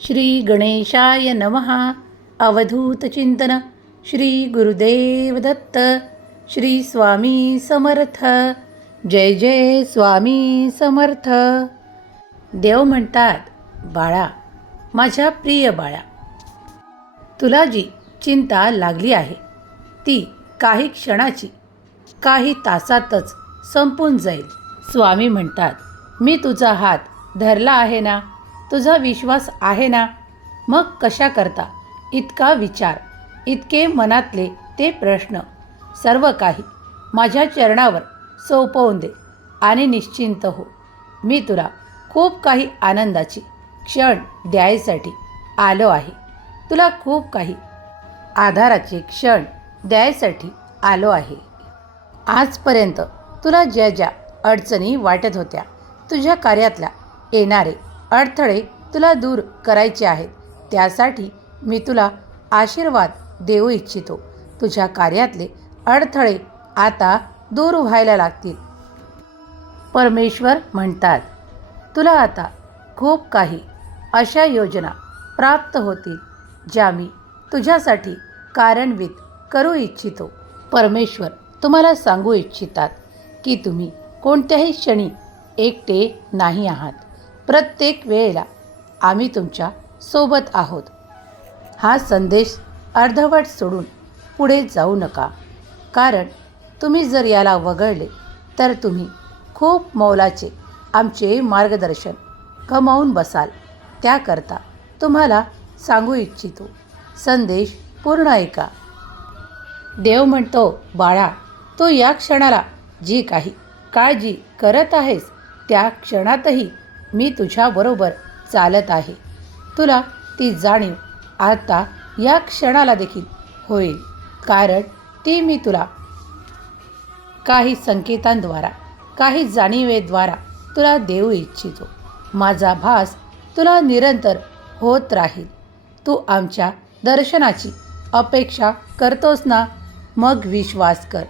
श्री गणेशाय नमः. अवधूतचिंतन. श्री गुरुदेव दत्त. श्री स्वामी समर्थ. जय जय स्वामी समर्थ. देव म्हणतात, बाळा, माझ्या प्रिय बाळा, तुला जी चिंता लागली आहे ती काही क्षणाची, काही तासातच संपून जाईल. स्वामी म्हणतात, मी तुझा हात धरला आहे ना, तुझा विश्वास आहे ना, मग कशा करता इतका विचार, इतके मनातले ते प्रश्न, सर्व काही माझ्या चरणावर सोपवून दे आणि निश्चिंत हो. मी तुला खूप काही आनंदाची क्षण द्यायसाठी आलो आहे. तुला खूप काही आधाराचे क्षण द्यायसाठी आलो आहे. आजपर्यंत तुला ज्या ज्या अडचणी वाटत होत्या, तुझ्या कार्यातल्या येणारे अडथळे तुला दूर करायचे आहेत, त्यासाठी मी तुला आशीर्वाद देऊ इच्छितो. तुझ्या कार्यातले अडथळे आता दूर व्हायला लागतील. परमेश्वर म्हणतात, तुला आता खूप काही अशा योजना प्राप्त होतील ज्या मी तुझ्यासाठी कार्यान्वित करू इच्छितो. परमेश्वर तुम्हाला सांगू इच्छितात की तुम्ही कोणत्याही क्षणी एकटे नाही आहात. प्रत्येक वेळेला आम्ही तुमच्या सोबत आहोत. हा संदेश अर्धवट सोडून पुढे जाऊ नका, कारण तुम्ही जर याला वगळले तर तुम्ही खूप मोलाचे आमचे मार्गदर्शन गमावून बसाल. त्याकरता तुम्हाला सांगू इच्छितो, संदेश पूर्ण ऐका. देव म्हणतो, बाळा, तू या क्षणाला जी काही काळजी करत आहेस त्या क्षणातही मी तुझ्याबरोबर चालत आहे. तुला ती जाणीव आता या क्षणाला देखील होईल, कारण ती मी तुला काही संकेतांद्वारा, काही जाणीवेद्वारा तुला देऊ इच्छितो. माझा भास तुला निरंतर होत राहील. तू आमच्या दर्शनाची अपेक्षा करतोस ना, मग विश्वास कर,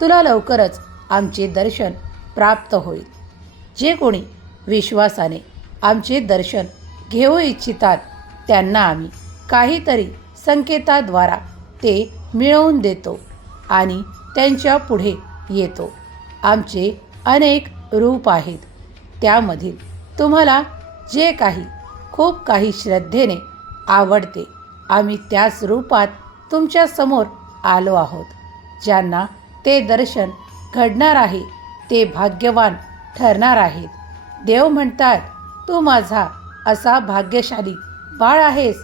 तुला लवकरच आमचे दर्शन प्राप्त होईल. जे कोणी विश्वासाने आमचे दर्शन घेऊ इच्छितात त्यांना आम्ही काहीतरी संकेताद्वारा ते मिळवून देतो आणि त्यांच्या पुढे येतो. आमचे अनेक रूप आहेत, त्यामधील तुम्हाला जे काही खूप काही श्रद्धेने आवडते, आम्ही त्याच रूपात तुमच्या समोर आलो आहोत. ज्यांना ते दर्शन घडणार आहे ते भाग्यवान ठरणार आहेत. देव म्हणतात, तू माझा असा भाग्यशाली बाळ आहेस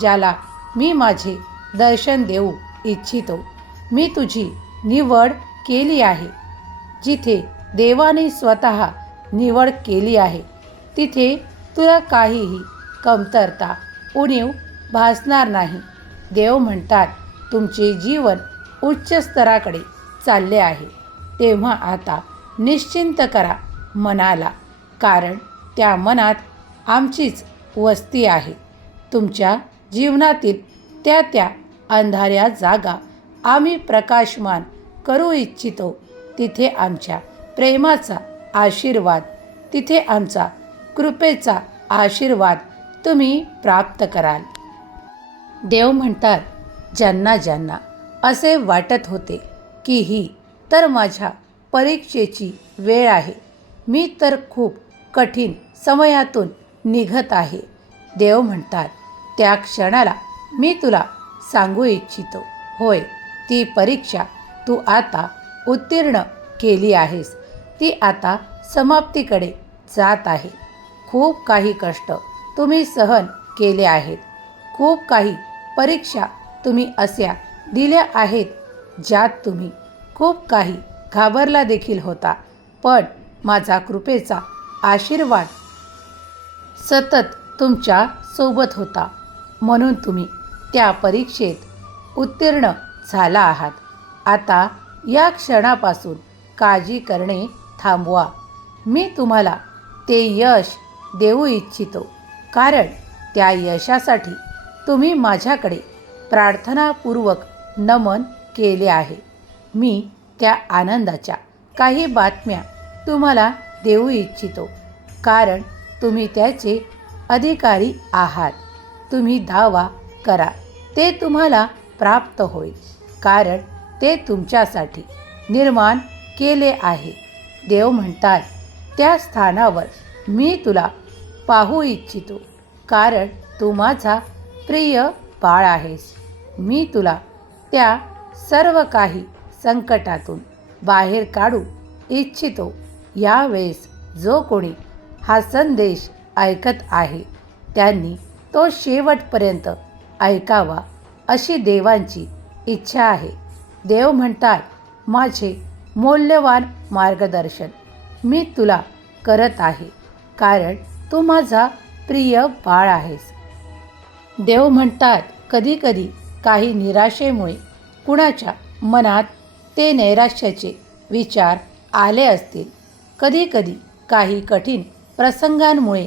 ज्याला मी माझे दर्शन देऊ इच्छितो. मी तुझी निवड केली आहे. जिथे देवाने स्वतः निवड केली आहे तिथे तुला काहीही कमतरता, उणीव भासणार नाही. देव म्हणतात, तुमचे जीवन उच्च स्तराकडे चालले आहे, तेव्हा आता निश्चिंत करा मनाला, कारण त्या मनात आमचीच वस्ती आहे. तुमच्या जीवनातील त्या अंधाऱ्या जागा आम्ही प्रकाशमान करू इच्छितो. तिथे आमच्या प्रेमाचा आशीर्वाद, तिथे आमचा कृपेचा आशीर्वाद तुम्ही प्राप्त कराल. देव म्हणतात, ज्यांना ज्यांना असे वाटत होते की ही तर माझ्या परीक्षेची वेळ आहे, मी तर खूप कठीण समयातून निघत आहे, देव म्हणतात, त्या क्षणाला मी तुला सांगू इच्छितो, होय, ती परीक्षा तू आता उत्तीर्ण केली आहेस. ती आता समाप्तीकडे जात आहे. खूप काही कष्ट तुम्ही सहन केले आहेत. खूप काही परीक्षा तुम्ही अशा दिल्या आहेत ज्यात तुम्ही खूप काही घाबरला देखील होता, पण माझा कृपेचा आशीर्वाद सतत तुमच्या सोबत होता, म्हणून तुम्ही त्या परीक्षेत उत्तीर्ण झाला आहात. आता या क्षणापासून काळजी करणे थांबवा. मी तुम्हाला ते यश देऊ इच्छितो, कारण त्या यशासाठी तुम्ही माझ्याकडे प्रार्थनापूर्वक नमन केले आहे. मी त्या आनंदाच्या काही बातम्या तुम्हाला देऊ इच्छितो, कारण तुम्ही त्याचे अधिकारी आहात. तुम्ही दावा करा ते तुम्हाला प्राप्त होईल, कारण ते तुमच्यासाठी निर्माण केले आहे. देव म्हणतात, त्या स्थानावर मी तुला पाहू इच्छितो, कारण तू माझा प्रिय बाळ आहेस. मी तुला त्या सर्व काही संकटातून बाहेर काढू इच्छितो. यावेळेस जो कोणी हा संदेश ऐकत आहे त्यांनी तो शेवटपर्यंत ऐकावा, अशी देवांची इच्छा आहे. देव म्हणतात, माझे मौल्यवान मार्गदर्शन मी तुला करत आहे, कारण तू माझा प्रिय बाळ आहेस. देव म्हणतात, कधीकधी काही निराशेमुळे कुणाच्या मनात ते नैराश्याचे विचार आले असतील. कधीकधी काही कठीण प्रसंगांमुळे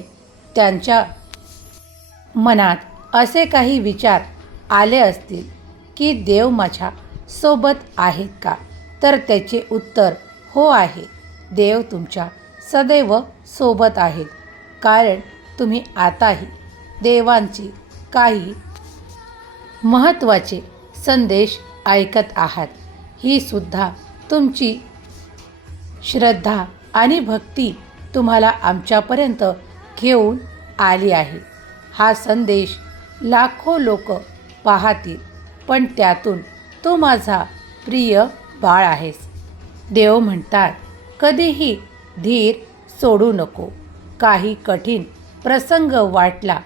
त्यांच्या मनात असे काही विचार आले असतील की देव माझ्या सोबत आहेत का? तर त्याचे उत्तर हो आहे. देव तुमच्या सदैव सोबत आहेत, कारण तुम्ही आताही देवांचे काही महत्त्वाचे संदेश ऐकत आहात. ही सुद्धा तुमची श्रद्धा आणि भक्ती तुम्हाला आमच्यापर्यंत घेऊन आली आहे. हा संदेश लाखो लोक पाहतील, पण त्यातून तू माझा प्रिय बाळ आहेस. देव म्हणतात, कधीही धीर सोडू नको. काही कठीण प्रसंग वाटला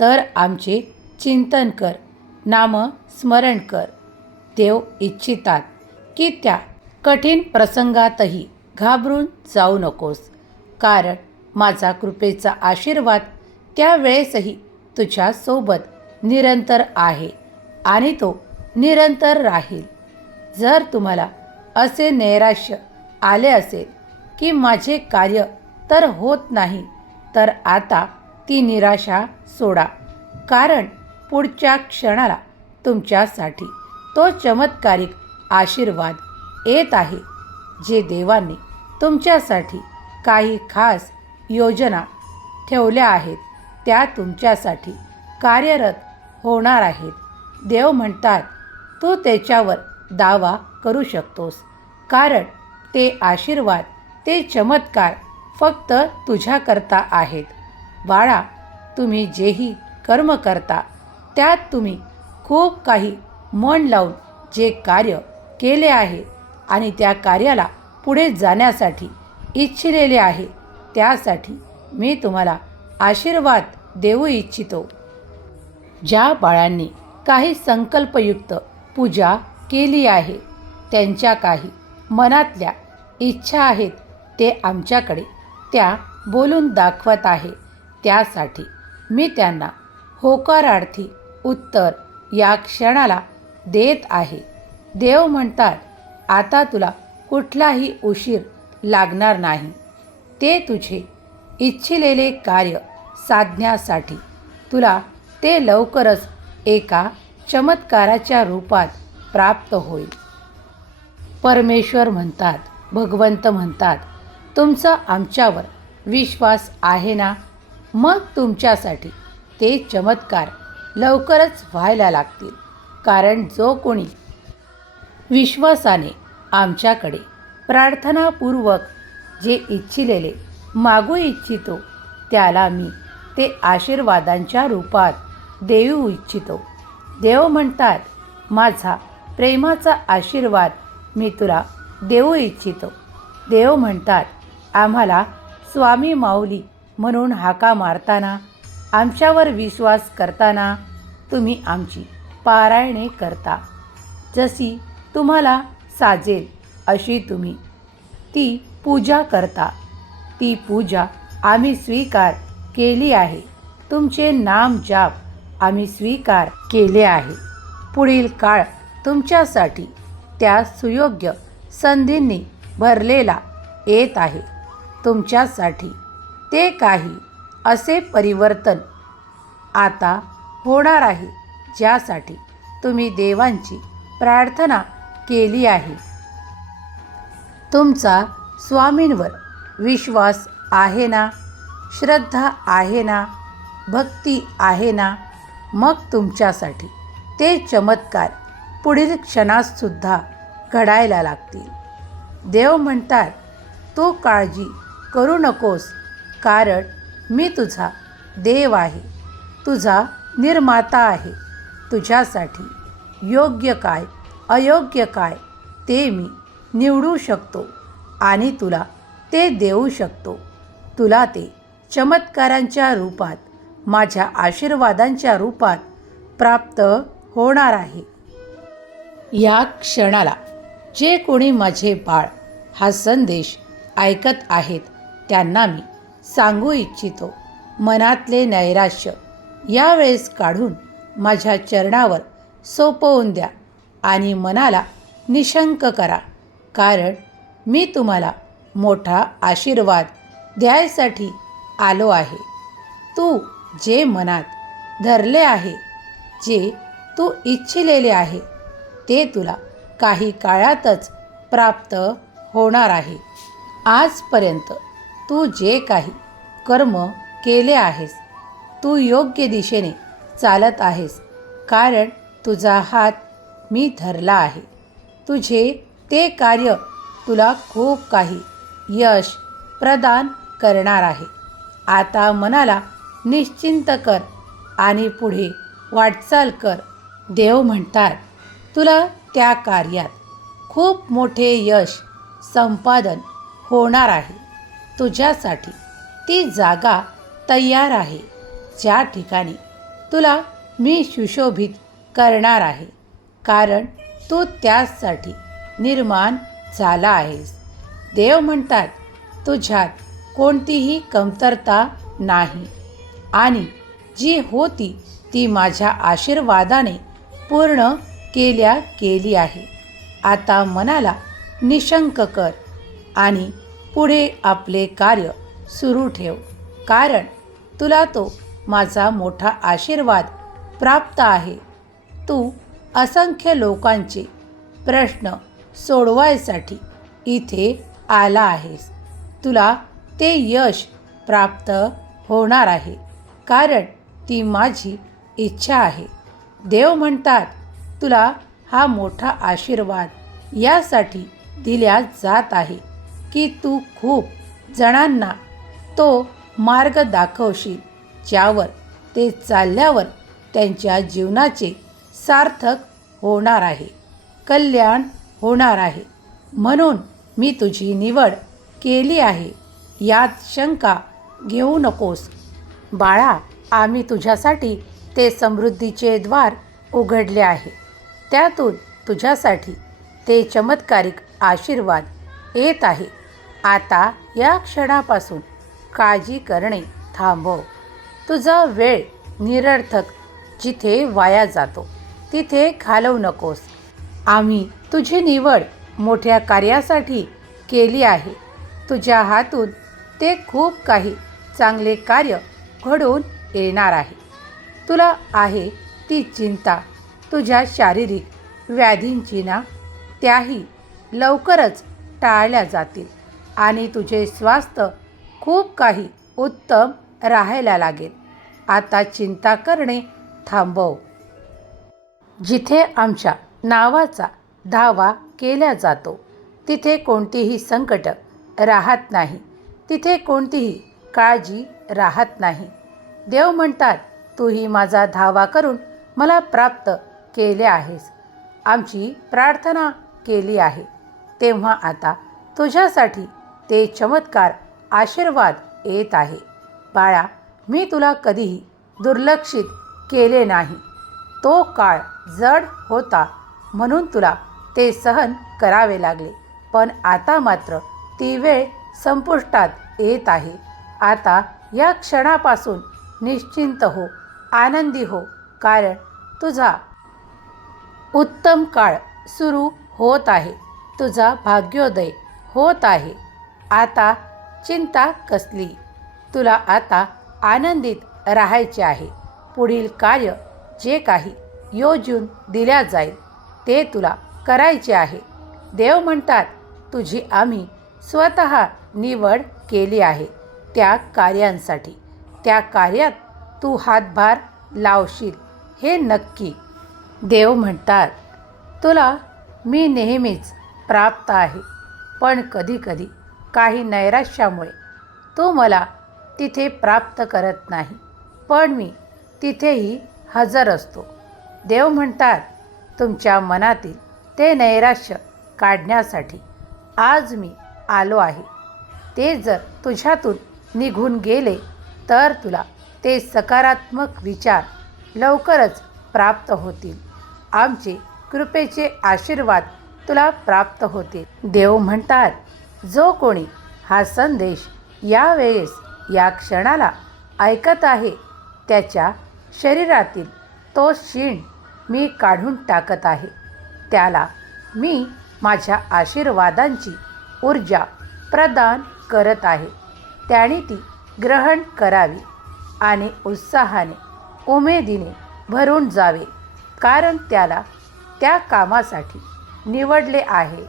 तर आमचे चिंतन कर, नामस्मरण कर. देव इच्छितात की त्या कठीण प्रसंगातही घाबरून जाऊ नकोस, कारण माझा कृपेचा आशीर्वाद त्यावेळेसही तुझ्यासोबत निरंतर आहे आणि तो निरंतर राहील. जर तुम्हाला असे नैराश्य आले असेल की माझे कार्य तर होत नाही, तर आता ती निराशा सोडा, कारण पुढच्या क्षणाला तुमच्यासाठी तो चमत्कारिक आशीर्वाद येत आहे. जे देवांनी तुमच्यासाठी काही खास योजना ठेवल्या आहेत त्या तुमच्यासाठी कार्यरत होणार आहेत. देव म्हणतात, तू त्याच्यावर दावा करू शकतोस, कारण ते आशीर्वाद, ते चमत्कार फक्त तुझ्याकरता आहेत. बाळा, तुम्ही जेही कर्म करता त्यात तुम्ही खूप काही मन लावून जे कार्य केले आहे आणि त्या कार्याला पुढे जाण्यासाठी इच्छिलेले आहे, त्यासाठी मी तुम्हाला आशीर्वाद देऊ इच्छितो. ज्या बाळांनी काही संकल्पयुक्त पूजा केली आहे, त्यांच्या काही मनातल्या इच्छा आहेत, ते आमच्याकडे त्या बोलून दाखवत आहे. त्यासाठी मी त्यांना होकारार्थी उत्तर या क्षणाला देत आहे. देव म्हणतात, आता तुला कुठलाही उशीर लागणार नाही. ते तुझे इच्छिलेले कार्य साधण्यासाठी तुला ते लवकरच एका चमत्काराच्या रूपात प्राप्त होईल. परमेश्वर म्हणतात, भगवंत म्हणतात, तुमचा आमच्यावर विश्वास आहे ना? मग तुमच्यासाठी ते चमत्कार लवकरच व्हायला लागतील, कारण जो कोणी विश्वासाने आमच्याकडे प्रार्थनापूर्वक जे इच्छिलेले मागू इच्छितो, त्याला मी ते आशीर्वादांच्या रूपात देऊ इच्छितो. देव म्हणतात, माझा प्रेमाचा आशीर्वाद मी तुला देऊ इच्छितो. देव म्हणतात, आम्हाला स्वामी माऊली म्हणून हाका मारताना, आमच्यावर विश्वास करताना तुम्ही आमची पारायणे करता. जशी तुम्हाला साजेल अशी तुम्ही ती पूजा करता. ती पूजा आम्ही स्वीकार केली आहे. तुमचे नाम जाप आम्ही स्वीकार केले आहे. पुढील काळ तुमच्यासाठी त्या सुयोग्य संधींनी भरलेला येत आहे. तुमच्यासाठी ते काही असे परिवर्तन आता होणार आहे, ज्यासाठी तुम्ही देवांची प्रार्थना केली आहे. तुमचा स्वामींवर विश्वास आहे ना? श्रद्धा आहे ना? भक्ती आहे ना? मग तुमच्यासाठी ते चमत्कार पुढील क्षणातसुद्धा घडायला लागतील. देव म्हणतात, तू काळजी करू नकोस, कारण मी तुझा देव आहे, तुझा निर्माता आहे. तुझ्यासाठी योग्य काय अयोग्य काय ते मी निवडू शकतो आणि तुला ते देऊ शकतो. तुला ते चमत्कारांच्या रूपात, माझ्या आशीर्वादांच्या रूपात प्राप्त होणार आहे. या क्षणाला जे कोणी माझे बाळ हा संदेश ऐकत आहेत त्यांना मी सांगू इच्छितो, मनातले नैराश्य यावेळेस काढून माझ्या चरणावर सोपवून द्या आणि मनाला निशंक करा, कारण मी तुम्हाला मोठा आशीर्वाद द्यायसाठी आलो आहे. तू जे मनात धरले आहे, जे तू इच्छिलेले आहे, ते तुला काही काळातच प्राप्त होणार आहे. आजपर्यंत तू जे काही कर्म केले आहेस, तू योग्य दिशेने चालत आहेस, कारण तुझा हात मी धरला आहे. तुझे ते कार्य तुला खूप काही यश प्रदान करणार आहे. आता मनाला निश्चिंत कर आणि पुढे वाटचाल कर. देव म्हणतात, तुला त्या कार्यात खूप मोठे यश संपादन होणार आहे. तुझ्यासाठी ती जागा तयार आहे, ज्या ठिकाणी तुला मी सुशोभित करणार आहे, कारण तू त्यासाठी निर्माण झाला आहेस. देव म्हणतात, तुझ्यात कोणतीही कमतरता नाही आणि जी होती ती माझ्या आशीर्वादाने पूर्ण केली आहे. आता मनाला निशंक कर आणि पुढे आपले कार्य सुरू ठेव, कारण तुला तो माझा मोठा आशीर्वाद प्राप्त आहे. तू असंख्य लोकांचे प्रश्न सोडवायसाठी इथे आला आहेस. तुला ते यश प्राप्त होणार आहे, कारण ती माझी इच्छा आहे. देव म्हणतात, तुला हा मोठा आशीर्वाद यासाठी दिला जात आहे की तू खूप जणांना तो मार्ग दाखवशील, ज्यावर ते चालल्यावर त्यांच्या जीवनाचे सार्थक होणार आहे, कल्याण होणार आहे. म्हणून मी तुझी निवड केली आहे, यात शंका घेऊ नकोस. बाळा, आम्ही तुझ्यासाठी ते समृद्धीचे द्वार उघडले आहे. त्यातून तुझ्यासाठी ते चमत्कारिक आशीर्वाद येत आहे. आता या क्षणापासून काळजी करणे थांबव. तुझा वेळ निरर्थक जिथे वाया जातो तिथे घालवू नकोस. आम्ही तुझी निवड मोठ्या कार्यासाठी केली आहे. तुझ्या हातून ते खूप काही चांगले कार्य घडून येणार आहे. तुला आहे ती चिंता तुझ्या शारीरिक व्याधींची ना, त्याही लवकरच टाळल्या जातील आणि तुझे स्वास्थ्य खूप काही उत्तम राहायला लागेल. आता चिंता करणे थांबव. जिथे आमच्या नावाचा धावा केला जातो तिथे कोणतीही संकट राहत नाही, तिथे कोणतीही काळजी राहत नाही. देव म्हणतात, तूही माझा धावा करून मला प्राप्त केले आहेस, आमची प्रार्थना केली आहे, तेव्हा आता तुझ्यासाठी ते चमत्कार आशीर्वाद येत आहे. बाळा, मी तुला कधीही दुर्लक्षित केले नाही. तो काळ जड होता म्हणून तुला ते सहन करावे लागले, पण आता मात्र ती वेळ संपुष्टात येत आहे. आता या क्षणापासून निश्चिंत हो, आनंदी हो, कारण तुझा उत्तम काळ सुरू होत आहे. तुझा भाग्योदय होत आहे. आता चिंता कसली? तुला आता आनंदित राहायचे आहे. पुढील कार्य जे काही योजून दिल्या जाईल ते तुला करायचे आहे. देव म्हणतात, तुझी आम्ही स्वतः निवड केली आहे त्या कार्यांसाठी. त्या कार्यात तू हातभार लावशील हे नक्की. देव म्हणतात, तुला मी नेहमीच प्राप्त आहे, पण कधीकधी काही नैराश्यामुळे तू मला तिथे प्राप्त करत नाही, पण मी तिथेही हजर असतो. देव म्हणतात, तुमच्या मनातील ते नैराश्य काढण्यासाठी आज मी आलो आहे. ते जर तुझ्यातून निघून गेले तर तुला ते सकारात्मक विचार लवकरच प्राप्त होतील. आमचे कृपेचे आशीर्वाद तुला प्राप्त होतील. देव म्हणतात, जो कोणी हा संदेश यावेळेस या क्षणाला ऐकत आहे त्याच्या शरीरातील तो शीण मी काढून टाकत आहे. त्याला मी माझ्या आशीर्वादांची ऊर्जा प्रदान करत आहे. त्याने ती ग्रहण करावी आणि उत्साहाने उमेदीने भरून जावे, कारण त्याला त्या कामासाठी निवडले आहे.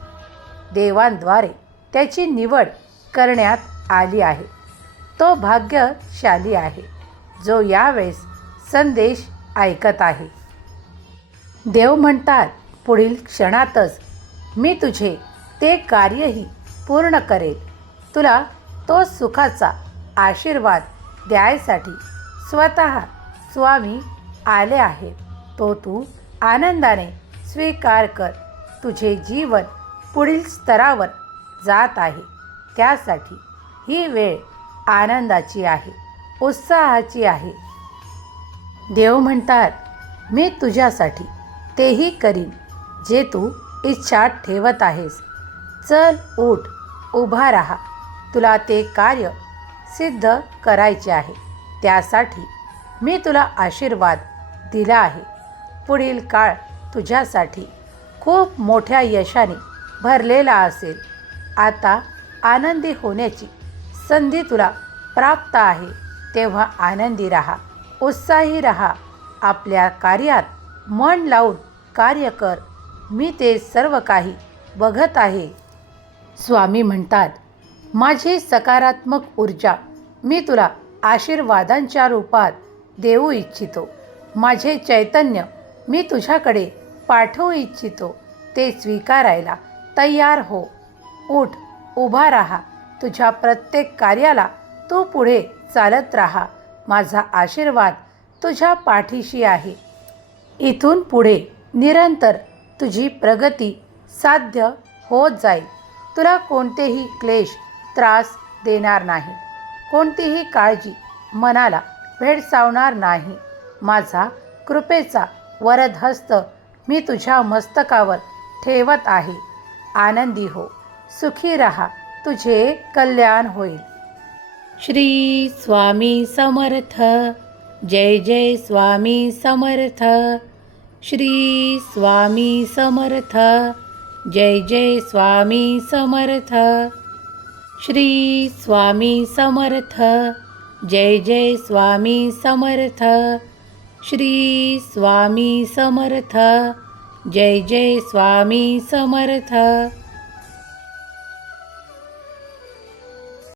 देवांद्वारे त्याची निवड करण्यात आली आहे. तो भाग्यशाली आहे जो यावेळेस संदेश ऐकत आहे. देव म्हणतात, पुढील क्षणातच मी तुझे ते कार्यही पूर्ण करेल. तुला तो सुखाचा आशीर्वाद द्यायसाठी स्वतः स्वामी आले आहेत. तो तू आनंदाने स्वीकार कर. तुझे जीवन पुढील स्तरावर जात आहे. त्यासाठी ही वेळ आनंदाची आहे, उत्साहाची आहे. देव म्हणतात, मी तुझ्यासाठी तेही करीन जे तू इच्छा ठेवत आहेस. चल, उठ, उभा राहा. तुला ते कार्य सिद्ध करायचे आहे. त्यासाठी मी तुला आशीर्वाद दिला आहे. पुढील काळ तुझ्यासाठी खूप मोठ्या यशाने भरलेला असेल. आता आनंदी होण्याची संधी तुला प्राप्त आहे. तेव्हा आनंदी राहा, उत्साही राहा. आपल्या कार्यात मन लावून कार्य कर. मी ते सर्व काही बघत आहे. स्वामी म्हणतात, माझी सकारात्मक ऊर्जा मी तुला आशीर्वादांच्या रूपात देऊ इच्छितो. माझे चैतन्य मी तुझ्याकडे पाठवू इच्छितो. ते स्वीकारायला तयार हो. उठ, उभा राहा. तुझ्या प्रत्येक कार्याला तू पुढे चालत राहा. माझा आशीर्वाद तुझ्या पाठीशी आहे. इथून पुढे निरंतर तुझी प्रगती साध्य होत जाईल. तुला कोणतेही क्लेश, त्रास देणार नाही. कोणतीही काळजी मनाला भेडसावणार नाही. माझा कृपेचा वरदहस्त मी तुझ्या मस्तकावर ठेवत आहे. आनंदी हो, सुखी राहा. तुझे कल्याण होईल. श्री स्वामी समर्थ. जय जय स्वामी समर्थ. श्री स्वामी समर्थ. जय जय स्वामी समर्थ. श्री स्वामी समर्थ. जय जय स्वामी समर्थ. श्री स्वामी समर्थ. जय जय स्वामी समर्थ.